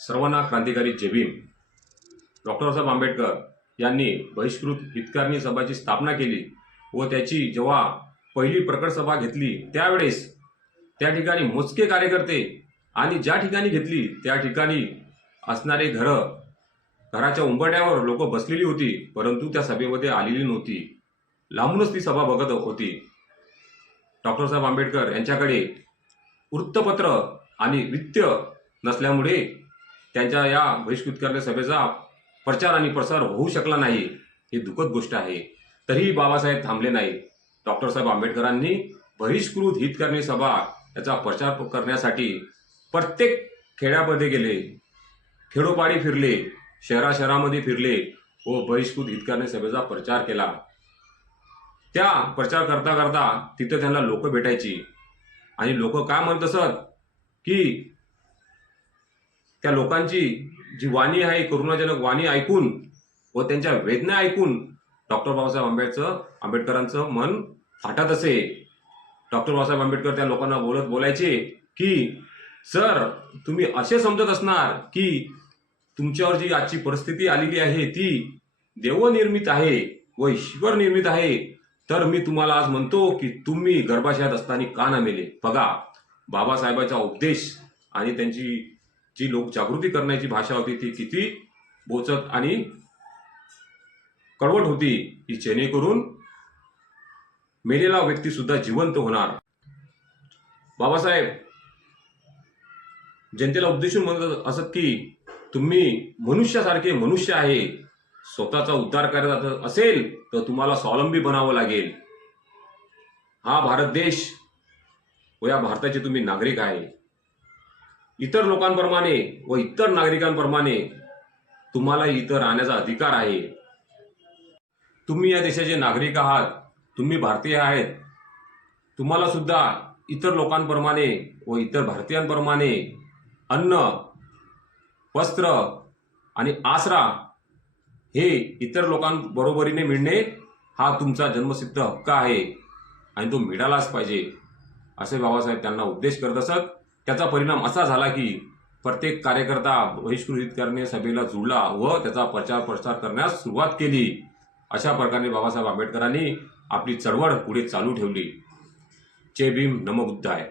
सर्वांना क्रांतिकारी जय भीम। डॉक्टर साहेब आंबेडकर यांनी बहिष्कृत हितकारणी सभाची स्थापना केली व त्याची जेव्हा पहिली प्रकट सभा घेतली त्यावेळेस त्या ठिकाणी मोजके कार्यकर्ते आणि ज्या ठिकाणी घेतली त्या ठिकाणी असणारे घराच्या उंबरठ्यावर लोक बसलेली होती, परंतु त्या सभेमध्ये आलेली नव्हती। लांबूनच ती सभा बघत होती। डॉक्टर साहेब आंबेडकर यांच्याकडे वृत्तपत्र आणि वित्त नसल्यामुळे त्यांच्या या बहिष्कृत करण्या सभेचा प्रचार आणि प्रसार होऊ शकला नाही। ही दुःखद गोष्ट आहे। तरीही बाबासाहेब थांबले नाही। डॉक्टर साहेब आंबेडकरांनी बहिष्कृत हितकारणी सभा याचा प्रचार करण्यासाठी प्रत्येक खेड्यामध्ये गेले, खेडोपाडी फिरले, शहरामध्ये फिरले व बहिष्कृत हितकारणी सभेचा प्रचार केला। त्या प्रचार करता करता तिथे त्यांना लोक भेटायची आणि लोक काय म्हणत असत की त्या लोकांची जी वाणी आहे, करुणाजनक वाणी ऐकून व त्यांच्या वेदना ऐकून डॉक्टर बाबासाहेब आंबेडकरांचं मन फाटत असे। डॉक्टर बाबासाहेब आंबेडकर त्या लोकांना बोलायचे की सर, तुम्ही असे समजत असणार की तुमच्यावर जी आजची परिस्थिती आलेली आहे ती देवनिर्मित आहे व ईश्वर निर्मित आहे, तर मी तुम्हाला आज म्हणतो की तुम्ही गर्भाशयात असताना का न मेले। बघा, बाबासाहेबांचा उपदेश आणि त्यांची जी लोक जागृती करण्याची भाषा होती ती किती बोचत आणि कडवट होती की जेणेकरून मेलेला व्यक्ती सुद्धा जिवंत होणार। बाबासाहेब जनतेला उद्देशून म्हणत असत की तुम्ही मनुष्यासारखे मनुष्य आहे, स्वतःचा उद्धार करायचा असेल तर तुम्हाला स्वावलंबी बनावं लागेल। हा भारत देश व या भारताचे तुम्ही नागरिक आहे। इतर लोकांप्रमाणे व इतर नागरिकांप्रमाणे तुम्हाला इथं राहण्याचा अधिकार आहे। तुम्ही या देशाचे नागरिक आहात, तुम्ही भारतीय आहेत। तुम्हाला सुद्धा इतर लोकांप्रमाणे व इतर भारतीयांप्रमाणे अन्न, वस्त्र आणि आसरा हे इतर लोकांबरोबरीने मिळणे हा तुमचा जन्मसिद्ध हक्क आहे आणि तो मिळालाच पाहिजे, असे बाबासाहेब त्यांना उपदेश करत असत। त्याचा परिणाम असा झाला की प्रत्येक कार्यकर्ता बहिष्कृत हितकारणी सभेला जुळला व त्याचा प्रचार प्रसार करण्यास सुरुवात केली। अशा प्रकारे बाबासाहेब आंबेडकरांनी आपली चळवळ पुढे चालू ठेवली। जय भीम, नमो बुद्धाय।